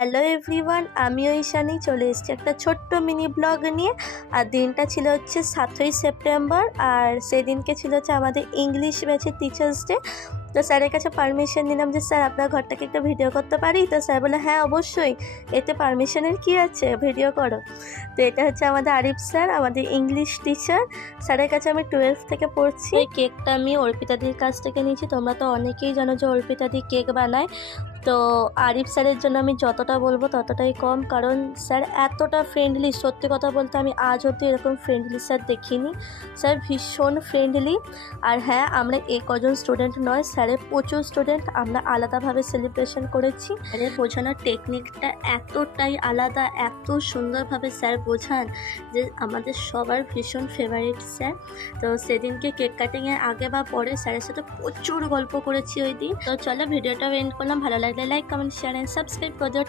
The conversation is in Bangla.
হ্যালো এভরিওয়ান, আমিও ঈশানী চলে এসেছি একটা ছোট্ট মিনি ব্লগ নিয়ে। আর দিনটা ছিল হচ্ছে 7ই সেপ্টেম্বর, আর সেদিনকে ছিল হচ্ছে আমাদের ইংলিশ ব্যাচের টিচার্স ডে। তো স্যারের কাছে পারমিশন নিলাম যে স্যার আপনার ঘরটাকে একটা ভিডিও করতে পারি। তো স্যার বলে হ্যাঁ অবশ্যই, এতে পারমিশনের কী আছে, ভিডিও করো। তো এটা হচ্ছে আমাদের আরিফ স্যার, আমাদের ইংলিশ টিচার। স্যারের কাছে আমি 12 থেকে পড়ছি। এই কেকটা আমি অর্পিতাদির কাছ থেকে নিয়েছি। তোমরা তো অনেকেই জানো যে অর্পিতাদি কেক বানায়। তো আরিফ স্যারের জন্য আমি যতটা বলবো ততটাই কম, কারণ স্যার এতটা ফ্রেন্ডলি, সত্যি কথা বলতে আমি আজ অবধি এরকম ফ্রেন্ডলি স্যার দেখিনি। স্যার ভীষণ ফ্রেন্ডলি। আর হ্যাঁ, আমরা কজন স্টুডেন্ট নয়, স্যারের প্রচুর স্টুডেন্ট, আমরা আলাদাভাবে সেলিব্রেশন করেছি। স্যারের বোঝানোর টেকনিকটা এতটাই আলাদা, এত সুন্দরভাবে স্যার বোঝান যে আমাদের সবার ভীষণ ফেভারিট স্যার। তো সেদিনকে কেক কাটিংয়ের আগে বা পরে স্যারের সাথে প্রচুর গল্প করেছি ওই দিন। তো চলো ভিডিওটা এন্ড করলাম। ভালো লাগলে like, comment, share and subscribe করে দিও।